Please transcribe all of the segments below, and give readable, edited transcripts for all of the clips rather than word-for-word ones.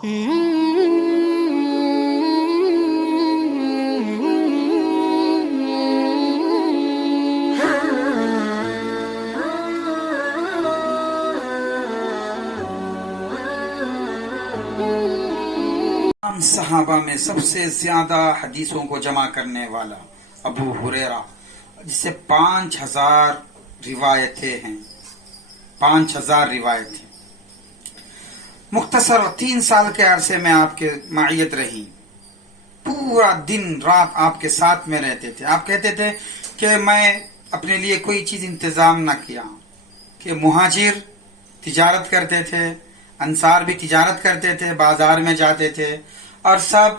صحابہ میں سب سے زیادہ حدیثوں کو جمع کرنے والا ابو ہریرہ، جس سے 5000 روایتیں ہیں، 5000 روایتیں۔ مختصر 3 سال کے عرصے میں آپ کے معیت رہی، پورا دن رات آپ کے ساتھ میں رہتے تھے۔ آپ کہتے تھے کہ میں اپنے لیے کوئی چیز انتظام نہ کیا، کہ مہاجر تجارت کرتے تھے، انصار بھی تجارت کرتے تھے، بازار میں جاتے تھے اور سب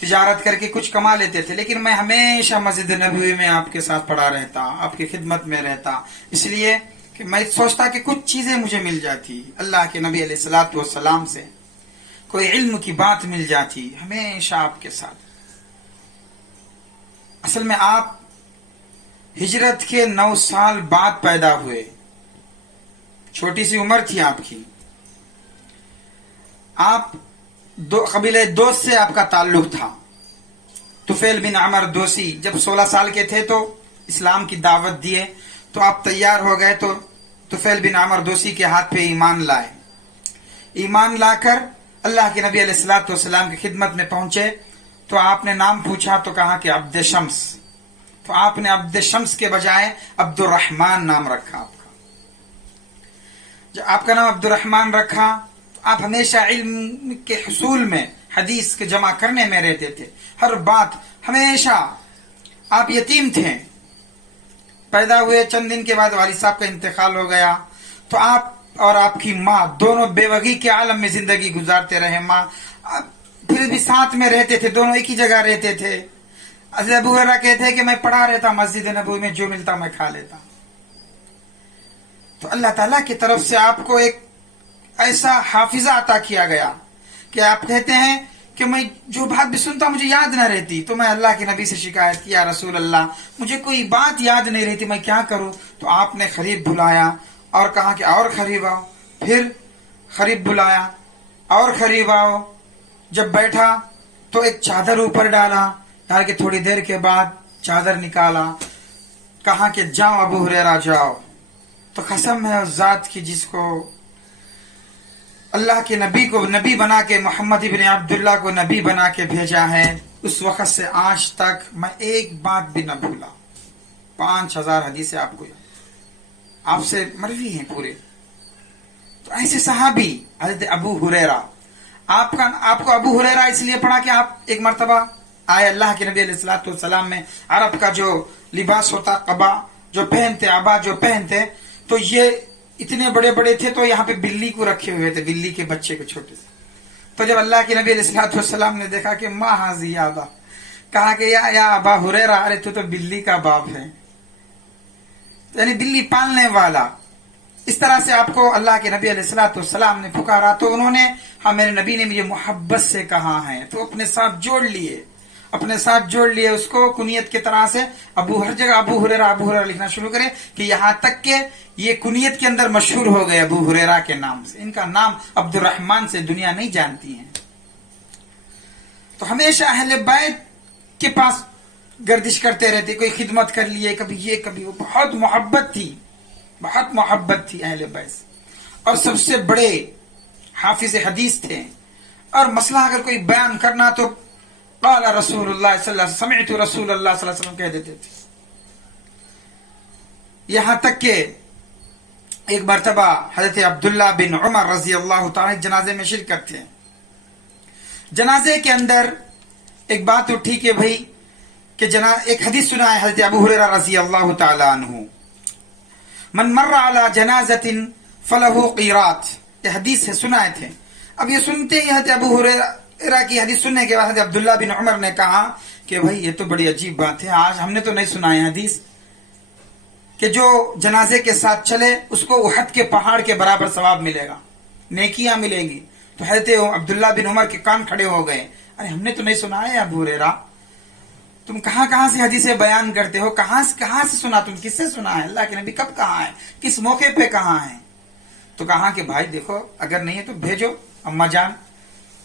تجارت کر کے کچھ کما لیتے تھے، لیکن میں ہمیشہ مسجد نبوی میں آپ کے ساتھ پڑا رہتا، آپ کی خدمت میں رہتا، اس لیے کہ میں سوچتا کہ کچھ چیزیں مجھے مل جاتی، اللہ کے نبی علیہ الصلوۃ والسلام سے کوئی علم کی بات مل جاتی، ہمیشہ آپ کے ساتھ۔ اصل میں آپ ہجرت کے 9 سال بعد پیدا ہوئے، چھوٹی سی عمر تھی آپ کی۔ آپ قبیلہ دوس سے آپ کا تعلق تھا۔ طفیل بن عمر دوسی جب 16 سال کے تھے تو اسلام کی دعوت دیے، تو آپ تیار ہو گئے تو طفیل بن عمر دوسی کے ہاتھ پہ ایمان لائے۔ ایمان لا کر اللہ کے نبی علیہ الصلوۃ والسلام کی خدمت میں پہنچے تو آپ نے نام پوچھا تو کہا کہ عبد شمس، تو آپ نے عبد شمس کے بجائے عبد الرحمن نام رکھا آپ کا۔ جب آپ کا نام عبد الرحمن رکھا تو آپ ہمیشہ علم کے حصول میں، حدیث کے جمع کرنے میں رہتے تھے، ہر بات ہمیشہ۔ آپ یتیم تھے، پیدا ہوئے چند دن کے بعد والد صاحب کا انتقال ہو گیا، تو آپ اور آپ کی ماں دونوں بیوگی کے عالم میں زندگی گزارتے رہے۔ ماں پھر بھی ساتھ میں رہتے تھے، دونوں ایک ہی جگہ رہتے تھے۔ حضرت ابو ہریرہ کہتے ہیں کہ میں پڑھا رہتا مسجد نبوی میں، جو ملتا میں کھا لیتا۔ تو اللہ تعالیٰ کی طرف سے آپ کو ایک ایسا حافظہ عطا کیا گیا کہ آپ کہتے ہیں کہ میں جو بات بھی سنتا مجھے یاد نہ رہتی تو میں اللہ کے نبی سے شکایت کیا، رسول اللہ مجھے کوئی بات یاد نہیں رہتی، میں کیا کروں؟ تو آپ نے قریب بلایا اور کہا کہ اور قریب آؤ، پھر قریب بلایا اور قریب آؤ۔ جب بیٹھا تو ایک چادر اوپر ڈالا، ڈال کے تھوڑی دیر کے بعد چادر نکالا، کہا کہ جاؤ ابو ہریرہ جاؤ۔ تو قسم ہے اس ذات کی جس کو اللہ کے نبی کو نبی بنا کے، محمد ابن عبداللہ کو نبی بنا کے بھیجا ہے، اس وقت سے آج تک میں ایک بات بھی نہ بھولا۔ 5000 حدیثیں آپ کو آپ سے مروی ہیں پورے۔ تو ایسے صحابی حضرت ابو ہریرہ، آپ کو ابو ہریرہ اس لیے پڑھا کہ آپ ایک مرتبہ آئے اللہ کے نبی علیہ الصلوۃ والسلام میں، عرب کا جو لباس ہوتا قبا جو پہنتے، عبا جو پہنتے، تو یہ اتنے بڑے بڑے تھے تو یہاں پہ بلی کو رکھے ہوئے تھے، بلی کے بچے کو چھوٹے سے۔ تو جب اللہ کے نبی علیہ الصلوۃ والسلام نے دیکھا کہ ما ھذی یابا، کہا کہ یا ابا ہریرہ، ارے تو بلی کا باپ ہے، یعنی بلی پالنے والا۔ اس طرح سے آپ کو اللہ کے نبی علیہ الصلوۃ والسلام نے پکارا، تو انہوں نے، ہاں میرے نبی نے مجھے محبت سے کہا ہے، تو اپنے ساتھ جوڑ لیے اس کو کنیت کی طرح سے۔ ہر جگہ ابو ہریرہ لکھنا شروع کرے کہ یہاں تک کہ یہ کنیت کے اندر مشہور ہو گئے ابو ہریرہ کے نام سے۔ ان کا نام عبد الرحمن سے دنیا نہیں جانتی ہے۔ تو ہمیشہ اہل بیت کے پاس گردش کرتے رہتے، کوئی خدمت کر لیے، کبھی یہ کبھی وہ، بہت محبت تھی اہل بیت سے، اور سب سے بڑے حافظ حدیث تھے۔ اور مسئلہ اگر کوئی بیان کرنا تو قال رسول اللہ صلی اللہ علیہ وسلم، سمعت رسول اللہ صلی اللہ علیہ وسلم کہہ دیتے تھے۔ یہاں تک کہ ایک مرتبہ حضرت عبداللہ بن عمر رضی اللہ تعالی جنازے میں شرکت تھے۔ جنازے کے اندر ایک بات اٹھی کہ بھئی کہ ایک حدیث سنا ہے حضرت ابو ہریرہ رضی اللہ تعالی عنہ، من مر علی جنازۃ فلہ قیرات، یہ حدیث ہے، سنائے تھے۔ اب یہ سنتے ہی حضرت ابو ہریرہ کی حدیث سننے کے بعد حضرت عبداللہ بن عمر نے کہا کہ بھئی یہ تو بڑی عجیب بات ہے، آج ہم نے تو نہیں سنا ہے حدیث کہ جو جنازے کے ساتھ چلے اس کو احد کے پہاڑ کے برابر ثواب ملے گا، نیکیاں ملیں گی۔ تو حضرت عبداللہ بن عمر کے کان کھڑے ہو گئے، ارے ہم نے تو نہیں سنا ہے ابو ہریرہ، تم کہاں سے حدیثیں بیان کرتے ہو، کہاں سے سنا، تم کس سے سنا ہے، اللہ کے نبی کب کہاں ہے، کس موقع پہ کہاں ہے؟ تو کہا کہ بھائی دیکھو اگر نہیں ہے تو بھیجو اما جان،